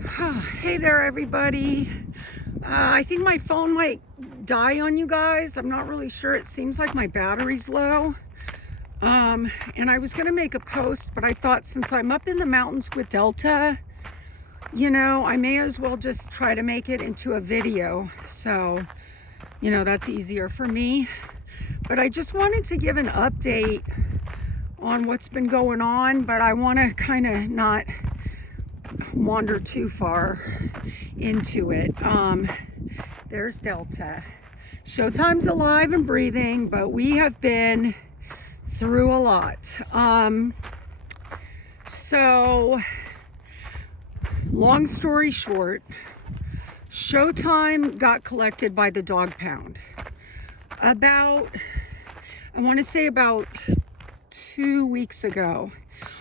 Hey there, everybody. I think my phone might die on you guys. I'm not really sure. It seems like my battery's low. And I was going to make a post, but I thought since I'm up in the mountains with Delta, I may as well just try to make it into a video. So, that's easier for me. But I just wanted to give an update on what's been going on, but I want to kind of not wander too far into it. There's Delta. Showtime's alive and breathing, but we have been through a lot. So long story short, Showtime got collected by the dog pound about 2 weeks ago,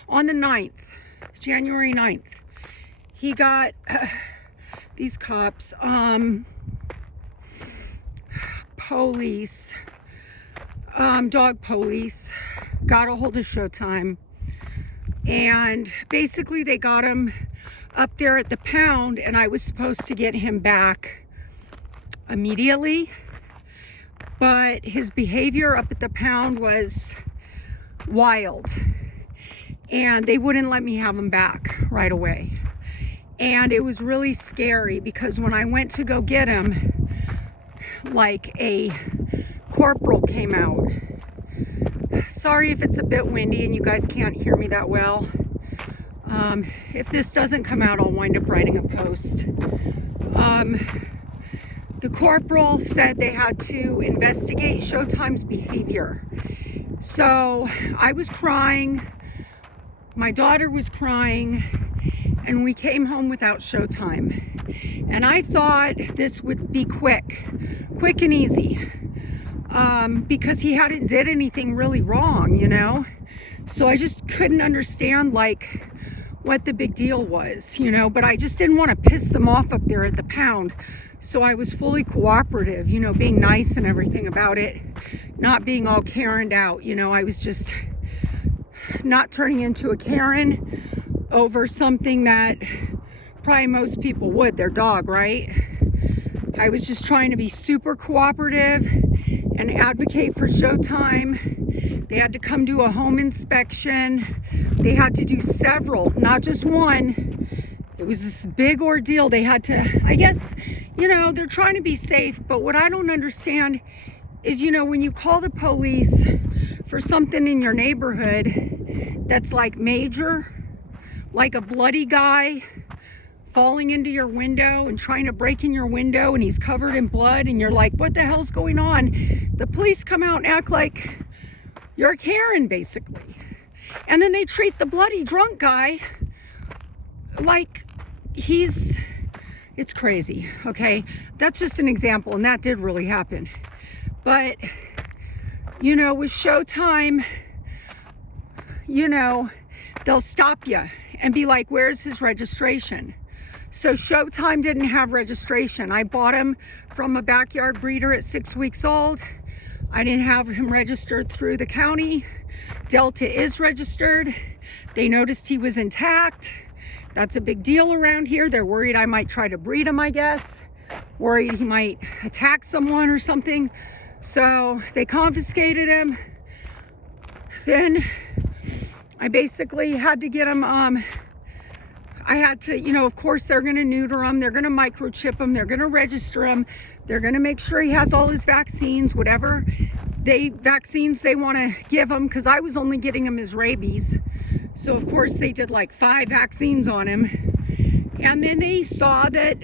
on the 9th, January 9th. He got these cops, police, dog police, got a hold of Showtime, and basically they got him up there at the pound, and I was supposed to get him back immediately, but his behavior up at the pound was wild, and they wouldn't let me have him back right away. And it was really scary because when I went to go get him, like a corporal came out. Sorry if it's a bit windy and you guys can't hear me that well. If this doesn't come out, I'll wind up writing a post. The corporal said they had to investigate Showtime's behavior. So I was crying, my daughter was crying, and we came home without Showtime. And I thought this would be quick and easy, because he hadn't did anything really wrong, So I just couldn't understand what the big deal was, but I just didn't want to piss them off up there at the pound. So I was fully cooperative, being nice and everything about it, not being all Karen'd out. I was just not turning into a Karen over something that probably most people would, their dog, right? I was just trying to be super cooperative and advocate for Showtime. They had to come do a home inspection. They had to do several, not just one. It was this big ordeal. They had to, I guess, they're trying to be safe, but what I don't understand is, when you call the police for something in your neighborhood that's major, like a bloody guy falling into your window and trying to break in your window and he's covered in blood and you're like, what the hell's going on? The police come out and act like you're a Karen, basically. And then they treat the bloody drunk guy like it's crazy, okay? That's just an example, and that did really happen. But, with Showtime, they'll stop you and be like, where's his registration? So Showtime didn't have registration. I bought him from a backyard breeder at 6 weeks old. I didn't have him registered through the county. Delta is registered. They noticed he was intact. That's a big deal around here. They're worried I might try to breed him, I guess. Worried he might attack someone or something. So they confiscated him. Then I basically had to get him, I had to, of course they're going to neuter him. They're going to microchip him. They're going to register him. They're going to make sure he has all his vaccines, whatever vaccines they want to give him, because I was only getting him his rabies. So of course they did 5 vaccines on him. And then they saw that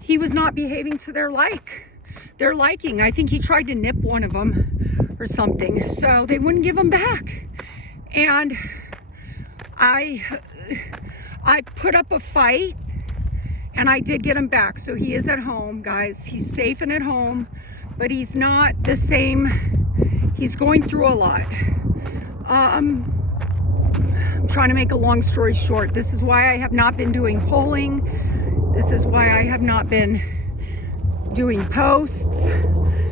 he was not behaving to their liking. I think he tried to nip one of them or something. So they wouldn't give him back. And I put up a fight and I did get him back. So he is at home, guys. He's safe and at home, but he's not the same. He's going through a lot. I'm trying to make a long story short. This is why I have not been doing polling. This is why I have not been doing posts.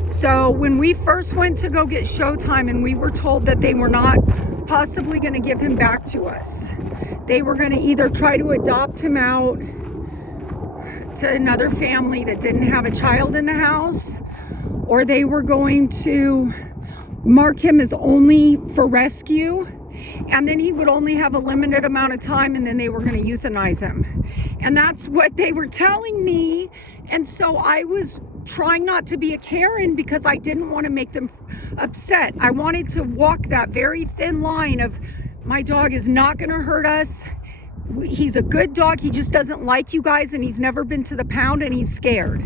So when we first went to go get Showtime and we were told that they were not possibly going to give him back to us, they were going to either try to adopt him out to another family that didn't have a child in the house, or they were going to mark him as only for rescue, and then he would only have a limited amount of time, and then they were going to euthanize him. And that's what they were telling me. And so I was trying not to be a Karen because I didn't want to make them upset. I wanted to walk that very thin line of, my dog is not going to hurt us. He's a good dog. He just doesn't like you guys, and he's never been to the pound, and he's scared.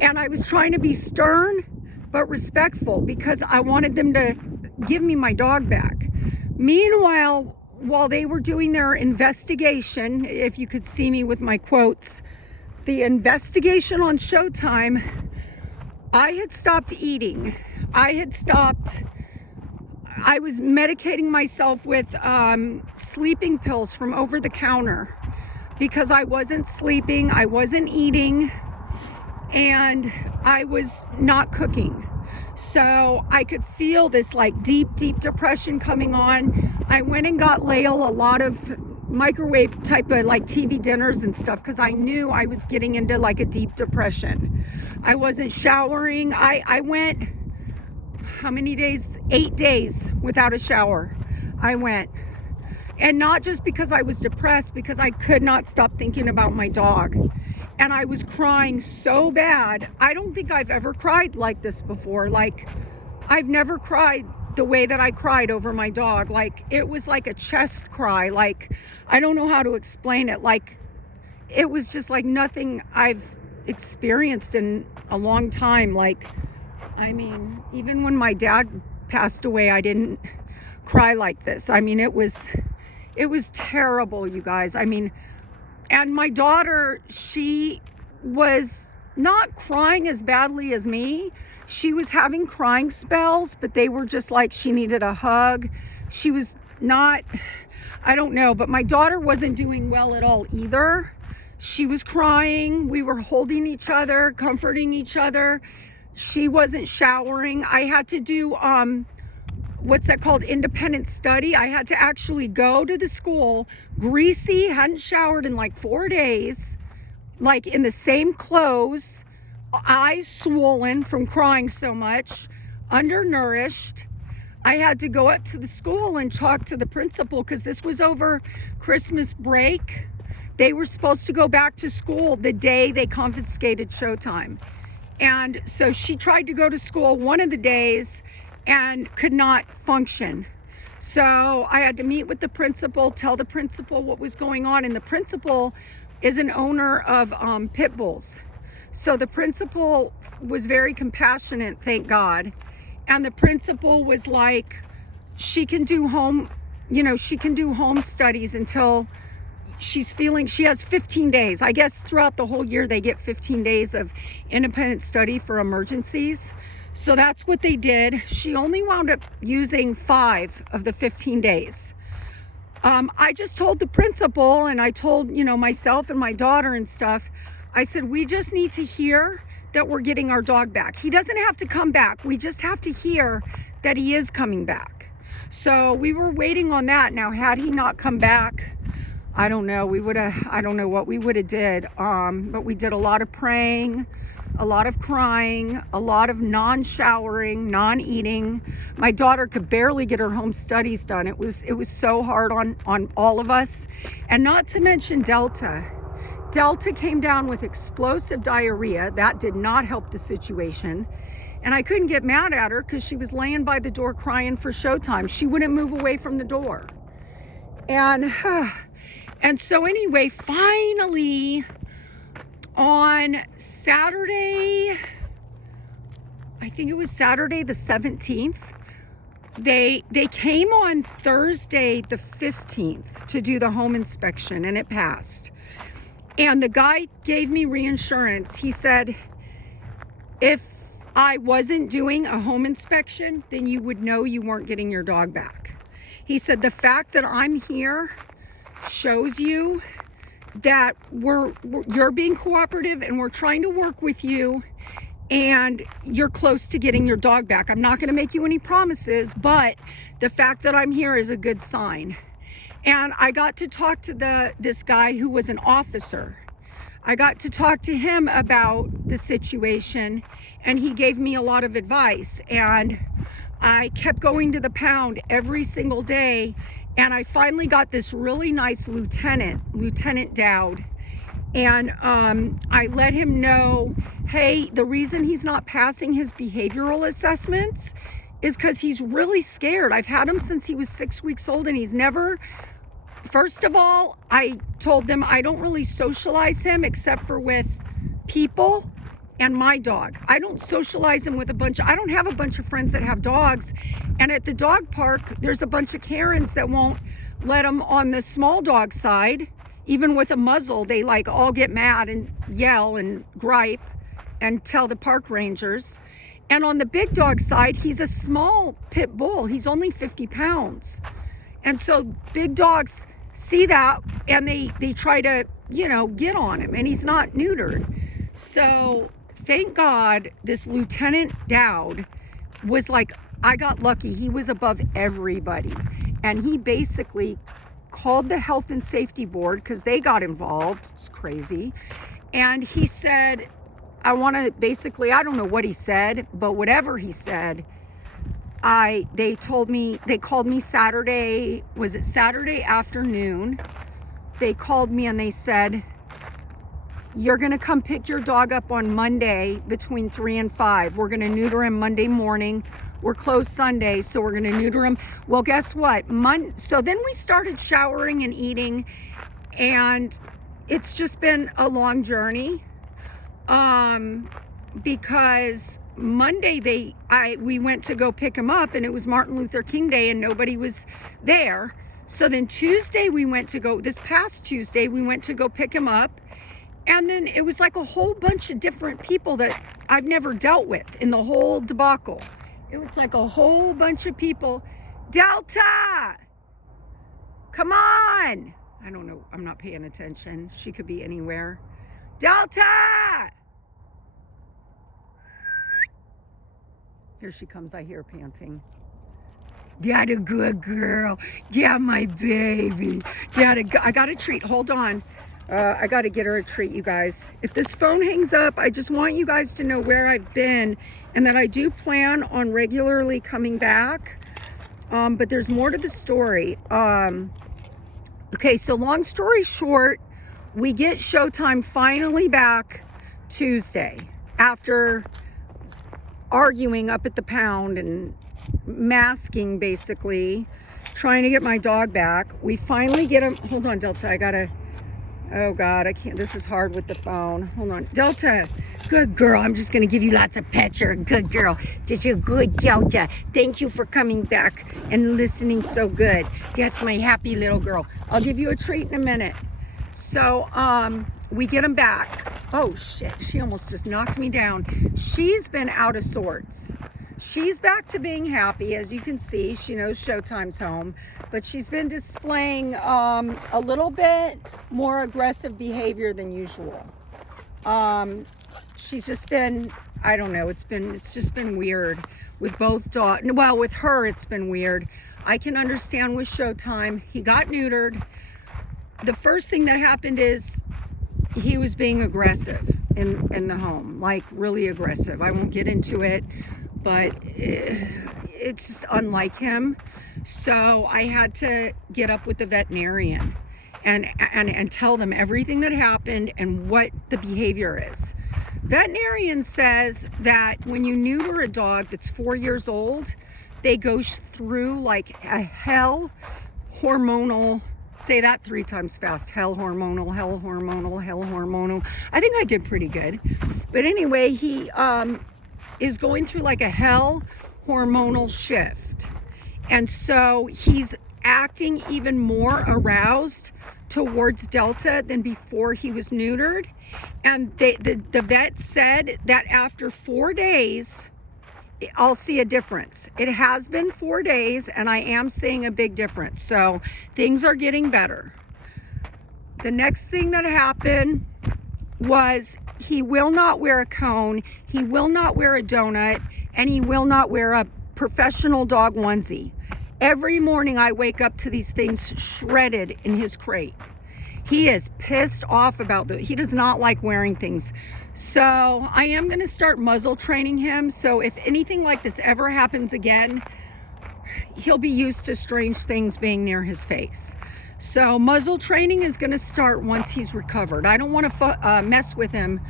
And I was trying to be stern but respectful because I wanted them to give me my dog back. Meanwhile, while they were doing their investigation, if you could see me with my quotes, the investigation on Showtime, I had stopped eating. I was medicating myself with sleeping pills from over the counter because I wasn't sleeping, I wasn't eating, and I was not cooking. So I could feel this like deep depression coming on. I went and got Lael a lot of microwave type of like TV dinners and stuff because I knew I was getting into like a deep depression. I wasn't showering. I went, how many days? 8 days without a shower. I went. And not just because I was depressed, because I could not stop thinking about my dog. And I was crying so bad. I don't think I've ever cried like this before. Like, I've never cried the way that I cried over my dog. Like, it was like a chest cry. Like, I don't know how to explain it. Like, it was just like nothing I've experienced in a long time. Like, I mean, even when my dad passed away, I didn't cry like this. I mean, it was terrible, you guys. I mean, and my daughter, she was not crying as badly as me. She was having crying spells, but they were just like she needed a hug. She was not, I don't know, but my daughter wasn't doing well at all either. She was crying. We were holding each other, comforting each other. She wasn't showering. I had to do, what's that called? Independent study. I had to actually go to the school, greasy, hadn't showered in like 4 days, like in the same clothes, eyes swollen from crying so much, undernourished. I had to go up to the school and talk to the principal because this was over Christmas break. They were supposed to go back to school the day they confiscated Showtime. And so she tried to go to school one of the days and could not function. So I had to meet with the principal, tell the principal what was going on. And the principal is an owner of pit bulls. So the principal was very compassionate, thank God. And the principal was like, she can do home studies until she's feeling, she has 15 days. I guess throughout the whole year, they get 15 days of independent study for emergencies. So that's what they did. She only wound up using 5 of the 15 days. I just told the principal, and I told, myself and my daughter and stuff, I said, we just need to hear that we're getting our dog back. He doesn't have to come back. We just have to hear that he is coming back. So we were waiting on that. Now, had he not come back, I don't know. I don't know what we would have did. But we did a lot of praying, a lot of crying, a lot of non-showering, non-eating. My daughter could barely get her home studies done. It was so hard on all of us. And not to mention Delta. Delta came down with explosive diarrhea. That did not help the situation. And I couldn't get mad at her because she was laying by the door crying for Showtime. She wouldn't move away from the door. And so anyway, finally on Saturday, I think it was Saturday the 17th, they came on Thursday the 15th to do the home inspection, and it passed. And the guy gave me reinsurance. He said, if I wasn't doing a home inspection, then you would know you weren't getting your dog back. He said, the fact that I'm here shows you that you're being cooperative and we're trying to work with you, and you're close to getting your dog back. I'm not going to make you any promises, but the fact that I'm here is a good sign. And I got to talk to this guy who was an officer. I got to talk to him about the situation, and he gave me a lot of advice, and I kept going to the pound every single day, and I finally got this really nice Lieutenant Dowd, and I let him know, hey, the reason he's not passing his behavioral assessments is because he's really scared. I've had him since he was 6 weeks old, and he's never, first of all, I told them I don't really socialize him except for with people and my dog. I don't socialize him with I don't have a bunch of friends that have dogs. And at the dog park, there's a bunch of Karens that won't let him on the small dog side. Even with a muzzle, they like all get mad and yell and gripe and tell the park rangers. And on the big dog side, he's a small pit bull. He's only 50 pounds. And so big dogs see that, and they try to, get on him, and he's not neutered. So thank God this Lieutenant Dowd was like, I got lucky. He was above everybody. And he basically called the health and safety board because they got involved. It's crazy. And he said, I don't know what he said, but whatever he said, they called me Saturday, was it Saturday afternoon? They called me and they said, you're going to come pick your dog up on Monday between 3 and 5. We're going to neuter him Monday morning. We're closed Sunday, so we're going to neuter him. Well, guess what? So then we started showering and eating, and it's just been a long journey. Because Monday we went to go pick him up, and it was Martin Luther King Day and nobody was there. So then this past Tuesday, we went to go pick him up, and then it was like a whole bunch of different people that I've never dealt with in the whole debacle. It was like a whole bunch of people. Delta! Come on! I don't know. I'm not paying attention. She could be anywhere. Delta! Here she comes. I hear her panting. Dad, a good girl. Yeah, my baby. Dad, I got a treat. Hold on. I got to get her a treat, you guys. If this phone hangs up, I just want you guys to know where I've been and that I do plan on regularly coming back. But there's more to the story. Okay, so long story short, we get Showtime finally back Tuesday after arguing up at the pound and masking, basically, trying to get my dog back. We finally get him. Hold on, Delta. Oh God, I can't. This is hard with the phone. Hold on. Delta, good girl. I'm just going to give you lots of pets. You're a good girl. Did you good, Delta? Thank you for coming back and listening so good. That's my happy little girl. I'll give you a treat in a minute. So, we get him back. Oh shit, she almost just knocked me down. She's been out of sorts. She's back to being happy. As you can see, she knows Showtime's home, but she's been displaying a little bit more aggressive behavior than usual. She's just been, I don't know, it's just been weird with both dogs. Well, with her, it's been weird. I can understand with Showtime. He got neutered. The first thing that happened is he was being aggressive in the home, like really aggressive. I won't get into it, but it's just unlike him. So I had to get up with the veterinarian and tell them everything that happened and what the behavior is. Veterinarian says that when you neuter a dog that's 4 years old, they go through like a hell hormonal. Say that 3 times fast. Hell hormonal, hell hormonal, hell hormonal. I think I did pretty good. But anyway, he is going through like a hell hormonal shift. And so he's acting even more aroused towards Delta than before he was neutered. And the vet said that after 4 days, I'll see a difference. It has been 4 days and I am seeing a big difference. So things are getting better. The next thing that happened was he will not wear a cone, he will not wear a donut, and he will not wear a professional dog onesie. Every morning I wake up to these things shredded in his crate. He is pissed off about he does not like wearing things. So I am going to start muzzle training him. So if anything like this ever happens again, he'll be used to strange things being near his face. So muzzle training is going to start once he's recovered. I don't want to mess with him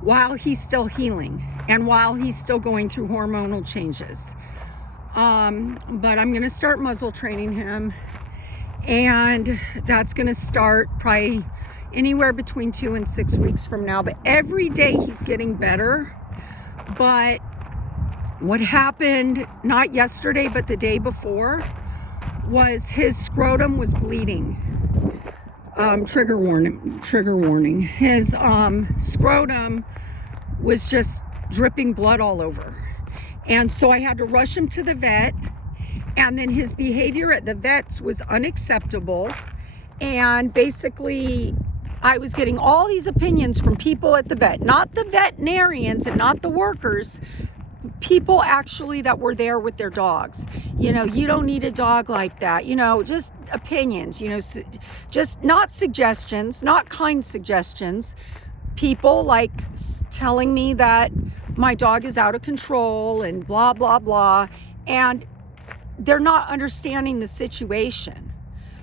while he's still healing and while he's still going through hormonal changes. But I'm going to start muzzle training him, and that's going to start probably anywhere between 2 and 6 weeks from now. But every day he's getting better. But what happened, not yesterday, but the day before, was his scrotum was bleeding. Trigger warning. His scrotum was just dripping blood all over. And so I had to rush him to the vet. And then his behavior at the vet's was unacceptable. And basically, I was getting all these opinions from people at the vet, not the veterinarians and not the workers, people actually that were there with their dogs. You know, you don't need a dog like that. You know, just opinions, you know, just not suggestions, not kind suggestions. People like telling me that my dog is out of control and blah, blah, blah. And they're not understanding the situation.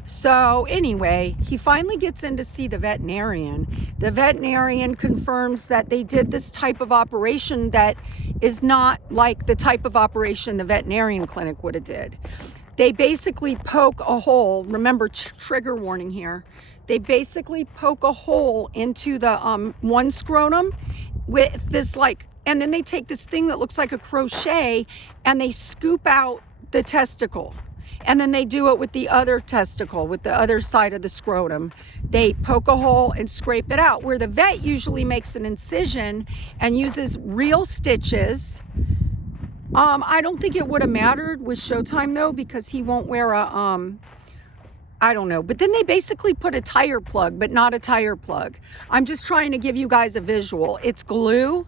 So anyway, he finally gets in to see the veterinarian. The veterinarian confirms that they did this type of operation that is not like the type of operation the veterinarian clinic would have did. They basically poke a hole. Remember, trigger warning here. They basically poke a hole into the one scrotum with this and then they take this thing that looks like a crochet and they scoop out the testicle. And then they do it with the other testicle, with the other side of the scrotum. They poke a hole and scrape it out, where the vet usually makes an incision and uses real stitches. I don't think it would have mattered with Showtime though, because he won't wear a, I don't know. But then they basically put a tire plug, but not a tire plug. I'm just trying to give you guys a visual. It's glue,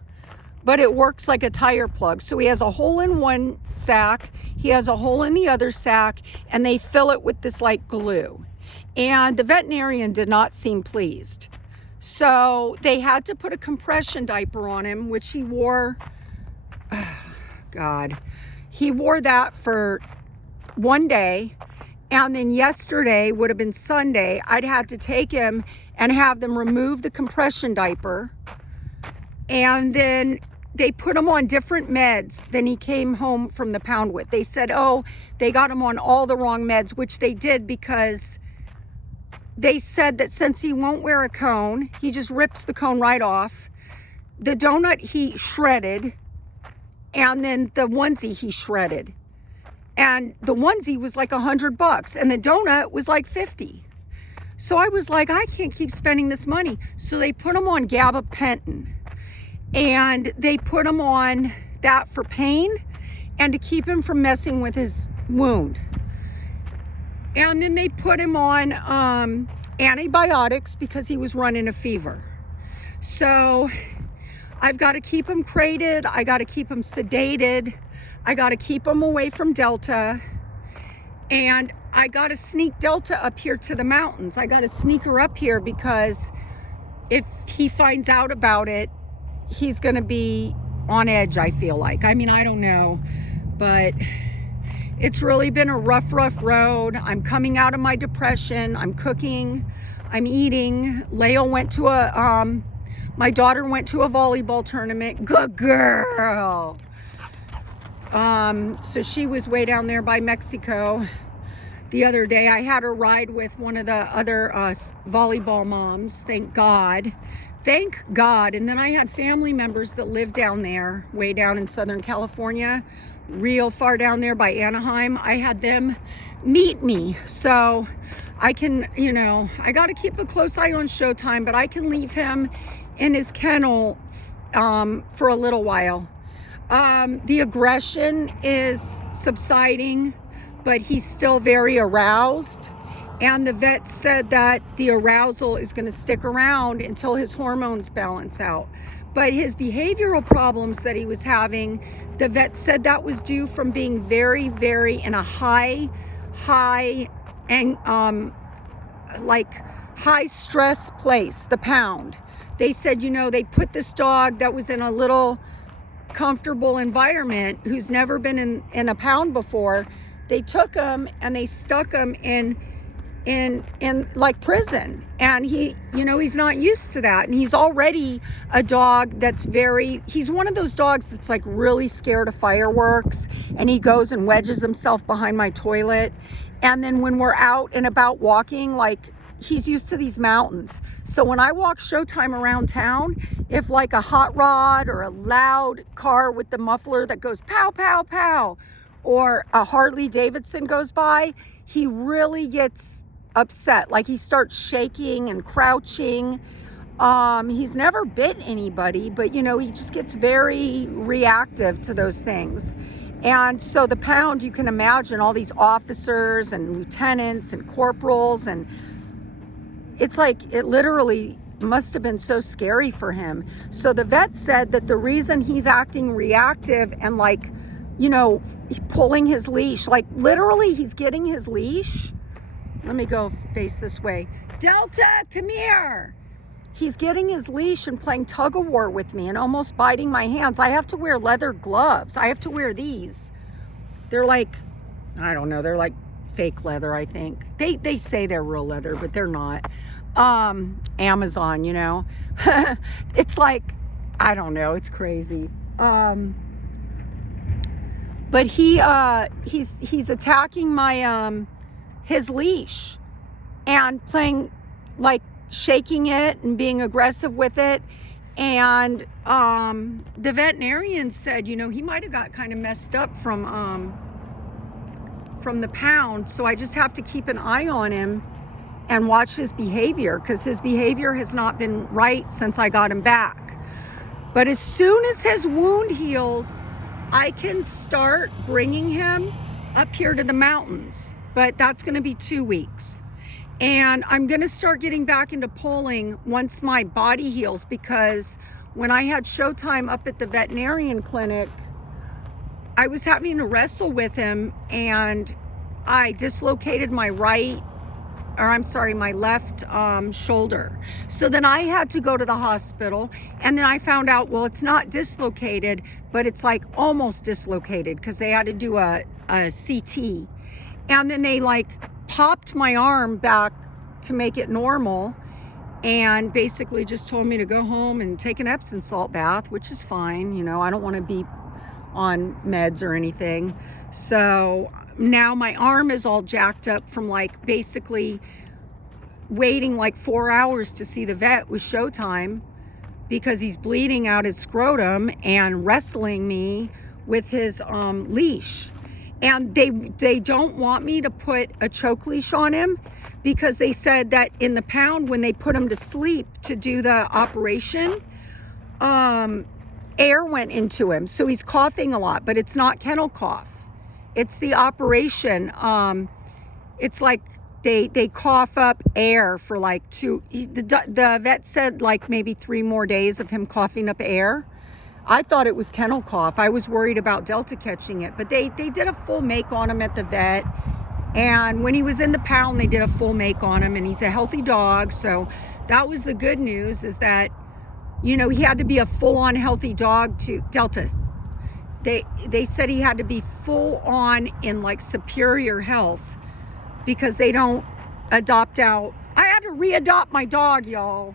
but it works like a tire plug. So he has a hole in one sack, he has a hole in the other sack, and they fill it with this like glue. And the veterinarian did not seem pleased. So they had to put a compression diaper on him, which he wore, oh God, he wore that for one day. And then yesterday would have been Sunday, I'd had to take him and have them remove the compression diaper. And then they put him on different meds than he came home from the pound with. They said, oh, they got him on all the wrong meds, which they did, because they said that since he won't wear a cone, he just rips the cone right off. The donut he shredded, and then the onesie he shredded. And the onesie was like $100 and the donut was like 50. So I was like, I can't keep spending this money. So they put him on gabapentin. And they put him on that for pain and to keep him from messing with his wound. And then they put him on antibiotics because he was running a fever. So I've got to keep him crated. I got to keep him sedated. I got to keep him away from Delta. And I got to sneak Delta up here to the mountains. I got to sneak her up here, because if he finds out about it, he's going to be on edge, I feel like. I mean, I don't know, but it's really been a rough road. I'm coming out of my depression. I'm cooking. I'm eating. Leo went to my daughter went to a volleyball tournament. Good girl. So she was way down there by Mexico the other day. I had her ride with one of the other volleyball moms. Thank God. Thank God. And then I had family members that live down there, way down in Southern California, real far down there by Anaheim. I had them meet me. So I can, you know, I got to keep a close eye on Showtime, but I can leave him in his kennel for a little while. The aggression is subsiding, but he's still very aroused. And the vet said that the arousal is going to stick around until his hormones balance out. But his behavioral problems that he was having, the vet said that was due from being very, very in a high, and like high stress place, the pound. They said, you know, they put this dog that was in a little comfortable environment, who's never been in a pound before. They took him and they stuck him in like prison, and he, you know, he's not used to that, and he's already a dog that's he's one of those dogs that's like really scared of fireworks, and he goes and wedges himself behind my toilet. And then when we're out and about walking, like, he's used to these mountains. So when I walk Showtime around town, if like a hot rod or a loud car with the muffler that goes pow pow pow, or a Harley Davidson goes by, he really gets upset. Like, he starts shaking and crouching. He's never bit anybody, but you know, he just gets very reactive to those things. And so the pound, you can imagine all these officers and lieutenants and corporals, and it's like, it literally must have been so scary for him. So the vet said that the reason he's acting reactive and like, you know, pulling his leash, like literally he's getting his leash. Let me go face this way. Delta, come here. He's getting his leash and playing tug of war with me and almost biting my hands. I have to wear leather gloves. I have to wear these. They're like, I don't know, they're like fake leather, I think. They say they're real leather, but they're not. Amazon, you know. It's like, I don't know, it's crazy. But he's attacking my his leash and playing, like, shaking it and being aggressive with it. And the veterinarian said, you know, he might have got kind of messed up from the pound. So I just have to keep an eye on him and watch his behavior, because his behavior has not been right since I got him back. But as soon as his wound heals, I can start bringing him up here to the mountains. But that's going to be 2 weeks. And I'm going to start getting back into polling once my body heals, because when I had Showtime up at the veterinarian clinic, I was having to wrestle with him, and I dislocated my my left shoulder. So then I had to go to the hospital, and then I found out, well, it's not dislocated, but it's like almost dislocated, because they had to do a CT. And then they like popped my arm back to make it normal, and basically just told me to go home and take an Epsom salt bath, which is fine. You know, I don't want to be on meds or anything. So now my arm is all jacked up from like basically waiting like 4 hours to see the vet with Showtime, because he's bleeding out his scrotum and wrestling me with his leash. And they don't want me to put a choke leash on him, because they said that in the pound, when they put him to sleep to do the operation, air went into him. So he's coughing a lot, but it's not kennel cough. It's the operation. It's like they cough up air for like the vet said like maybe 3 more days of him coughing up air. I thought it was kennel cough. I was worried about Delta catching it, but they did a full make on him at the vet. And when he was in the pound, they did a full make on him, and he's a healthy dog. So that was the good news, is that, you know, he had to be a full-on healthy dog to Delta. They said he had to be full on in like superior health, because they don't adopt out. I had to re-adopt my dog, y'all.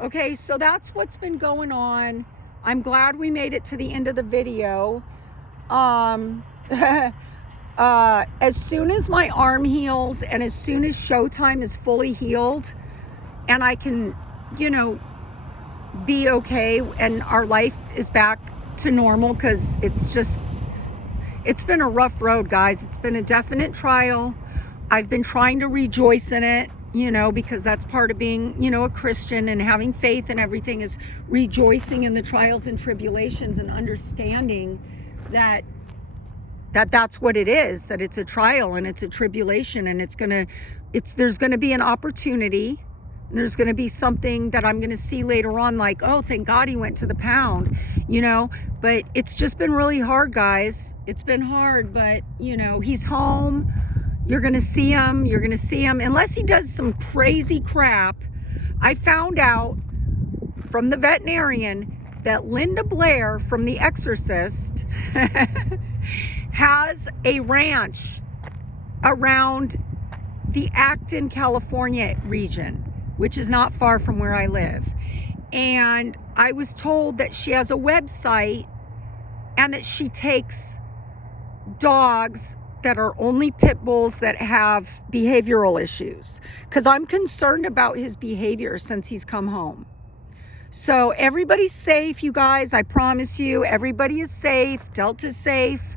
Okay, so that's what's been going on. I'm glad we made it to the end of the video. As soon as my arm heals, and as soon as Showtime is fully healed, and I can, you know, be okay, and our life is back to normal, because it's been a rough road, guys. It's been a definite trial. I've been trying to rejoice in it, you know, because that's part of being, you know, a Christian, and having faith and everything is rejoicing in the trials and tribulations, and understanding that that's what it is, that it's a trial and it's a tribulation, and there's gonna be an opportunity, and there's gonna be something that I'm gonna see later on, like, oh, thank God he went to the pound, you know. But it's just been really hard, guys. It's been hard, but you know, he's home. You're gonna see him. You're gonna see him. Unless he does some crazy crap. I found out from the veterinarian that Linda Blair from The Exorcist has a ranch around the Acton, California region, which is not far from where I live. And I was told that she has a website and that she takes dogs that are only pit bulls that have behavioral issues, because I'm concerned about his behavior since he's come home. So everybody's safe, you guys. I promise you, everybody is safe. Delta's safe.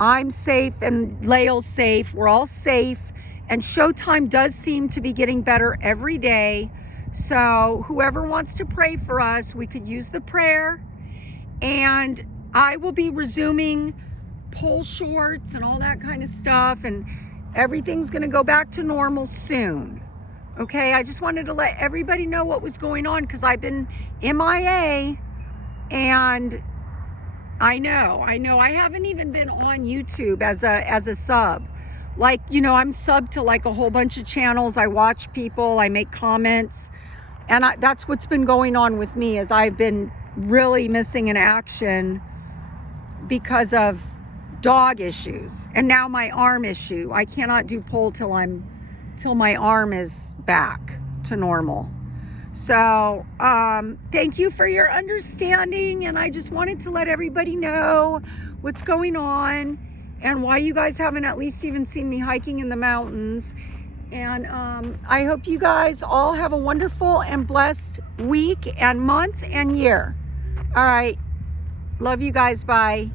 I'm safe, and Lael's safe. We're all safe. And Showtime does seem to be getting better every day. So whoever wants to pray for us, we could use the prayer. And I will be resuming pole shorts and all that kind of stuff, and everything's going to go back to normal soon. Okay, I just wanted to let everybody know what was going on, because I've been MIA, and I know I haven't even been on YouTube as a sub. Like, you know, I'm subbed to like a whole bunch of channels. I watch people, I make comments, and that's what's been going on with me, is I've been really missing in action because of dog issues, and now my arm issue. I cannot do pole till my arm is back to normal. So thank you for your understanding, and I just wanted to let everybody know what's going on and why you guys haven't at least even seen me hiking in the mountains. And I hope you guys all have a wonderful and blessed week and month and year. All right, love you guys. Bye.